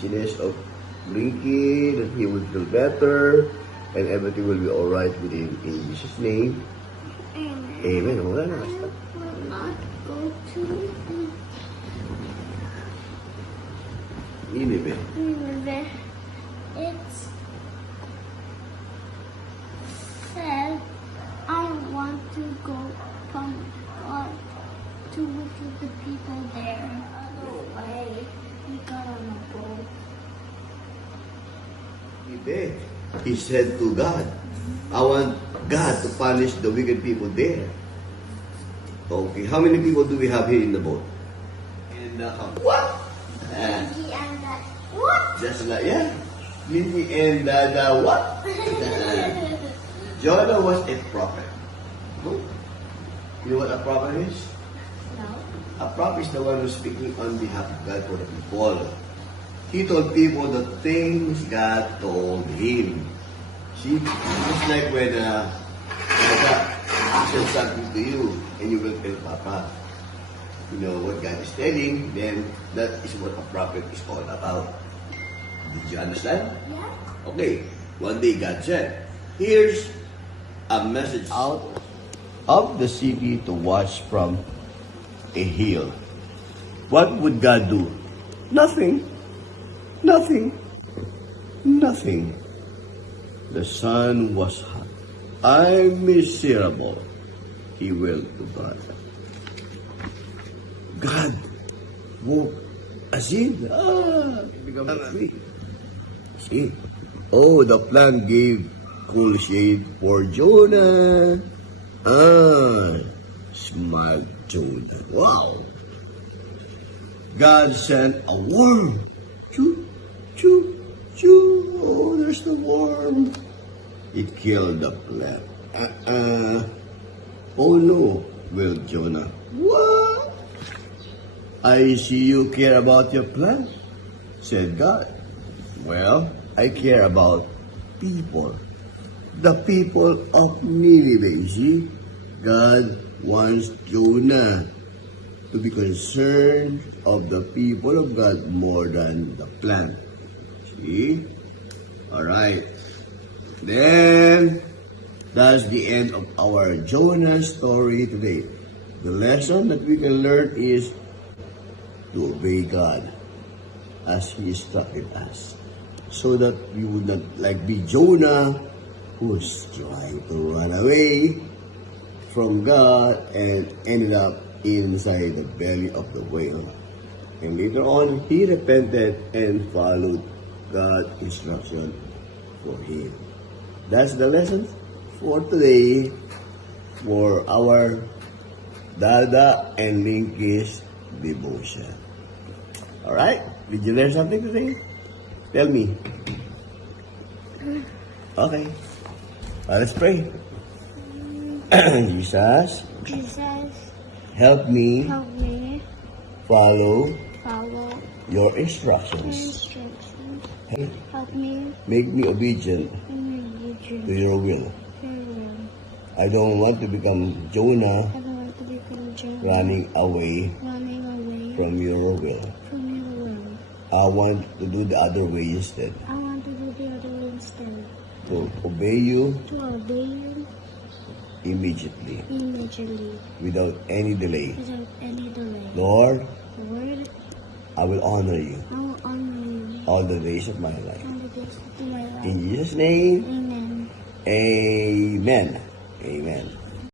itchiness of Blinky, that he will feel better, and everything will be alright with him. In Jesus' name, Amen. Wala na, basta. Will not go to Nineveh. Nineveh. It's said, I want to go from God to look at the people there. No way. We got on a boat. He said to God, I want God to punish the wicked people there. Okay, how many people do we have here in the boat? And what? Lindsay and that. What? Just like, yeah. Lindsay and the what? Jonah was a prophet. No? You know what a prophet is? No. A prophet is the one who's speaking on behalf of God for the people. He told people the things God told him. See, just like when Papa says something to you and you will tell Papa, you know what God is telling, then that is what a prophet is all about. Did you understand? Yeah. Okay. One day God said, here's a message out of the city to watch from a hill. What would God do? Nothing. Nothing. Nothing. The sun was hot. I'm miserable. He will to God. God woke us in. Become free. See? Oh, the plant gave cool shade for Jonah. Smiled Jonah. Wow. God sent a worm. Choo, choo, choo. Oh, there's the worm. It killed the plant. Oh no, well, Jonah. What? I see you care about your plant, said God. Well, I care about people. The people of Nineveh. See, God wants Jonah to be concerned of the people of God more than the plant. See? Alright. Then, that's the end of our Jonah story today. The lesson that we can learn is to obey God as He instructed us, so that we would not like be Jonah, who was trying to run away from God and ended up inside the belly of the whale. And later on, he repented and followed God's instruction for him. That's the lesson for today for our Dada and Linkies devotion. Alright? Did you learn something today? Tell me. Okay. Let's pray. Jesus, help me Help me follow follow your your instructions. instructions. Help me Make me obedient in to your will. your will. I don't want to become Jonah I don't want to become Jonah running away running away from your will. from your will. I want to do the other way instead. I want to do the other way instead. To obey you To obey you immediately immediately without any delay. without any delay. Lord, Lord, I will honor you I will honor you all the days of my life. all the days of my life. In Jesus' name, Amen. amen. Amen.